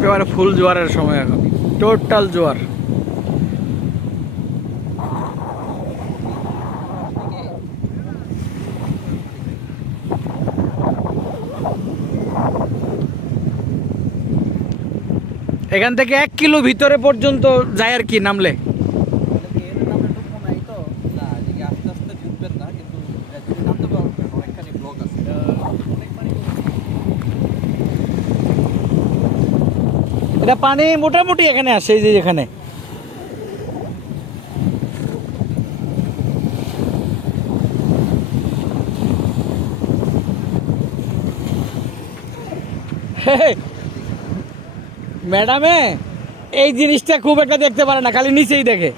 একেবারে ফুল জোয়ারের সময় এখন। টোটাল জোয়ার। এখান থেকে এক কিলো ভিতরে পর্যন্ত যায় আর কি নামলে। এটা পানি মোটামুটি এখানে আসে, এই যে এখানে। ম্যাডামে, এই জিনিসটা খুব একটা দেখতে পারে না, খালি নিচেই দেখে।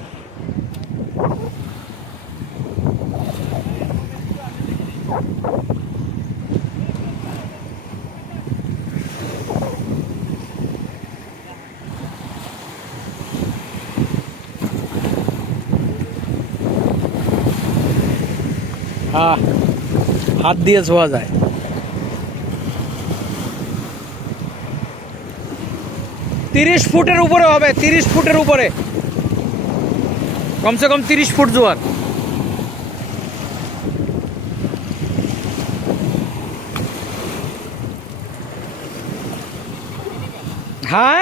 হ্যাঁ হাত দিয়ে ছোঁয়া যায়। তিরিশ ফুটের উপরে হবে, তিরিশ ফুটের উপরে। কমসে কম তিরিশ ফুট জোয়ার। হ্যাঁ?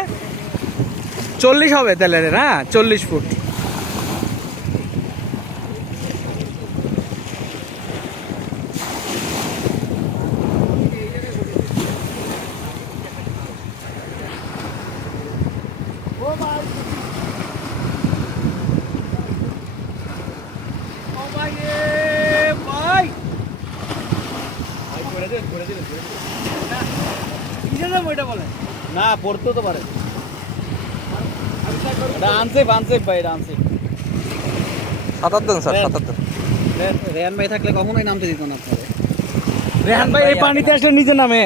চল্লিশ হবে তাহলে না? চল্লিশ ফুট। না পড়তেও তো পারে। এটা আনসেফ আনসেফ ভাই এটা আনসেফ সাঁতার দেন স্যার। দেন রেহান ভাই থাকলে কখনোই নামতে দিত না আপনাদের রেহান ভাই এই পানিতে আসলে নিচে নামে।